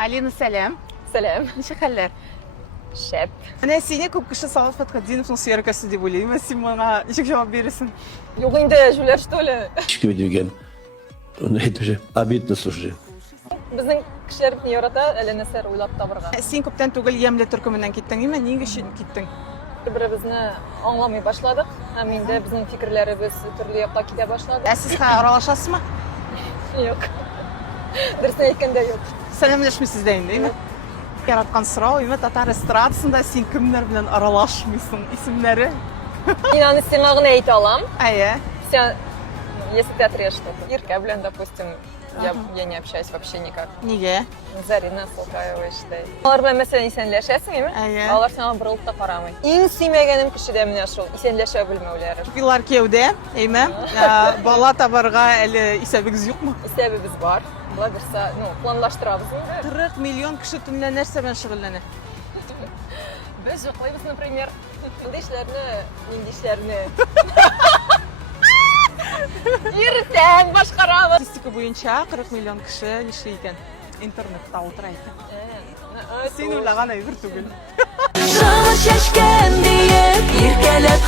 Alina selam. Selam. Nişe haller? Şep. Ana seni ko'p kishi savol Fatqadinovning syerkasi deb o'ylayman. Sen menga nechuk javob berasan? Yo'q endi shular что ли? Ishga degan. Uni aytishim, обидно слушай. Bizning kishilar bizni yorata, ala nasar o'ylab tabirga. Sen ko'pdan tug'il Yamla turkumidan ketdingmi? Nega shu ketding? Bir-birimizni anglamay boshladik. Ham endi bizning fikrlarimiz turli yoqqa keta boshladi. Siz aralashasizmi? Yo'q. Dursini aytganda yo'q. Salomlashmaysiz deymi? Yaratgan so'rov, tatar estradasida sen kimlar bilan aralashmaysan? Ismlari? Men uni ismini ayta olaman. Aya. Sen если ты отрежешь что-то. Ирка, блин, допустим, я не общаюсь вообще никак. Nega? Zarina Solkayeva işte. Onlar bilan mesela isenleşesin mi? Aya. Onlar sana bırılıp da qaramay. En sevmaganim kishi de meni shu isenleşe bilmevleri. Yıllar kevde, eymi? Bala tabarga hali isabingiz yo'qmi? Sebebimiz var. Bular birsa, planlaştırabız endi. 40 milyon kishi tunda narsa bilan shug'ullanadi. Biz yo'qlaymiz, например, bunday ishlarni, menday ishlarni. Yursan, boshqaramiz. Statistika bo'yicha 40 milyon kishi ishlaydi. Internetda o'tiradi. Sen uylag'an ayir tugul. Şaşkın diye bir kelep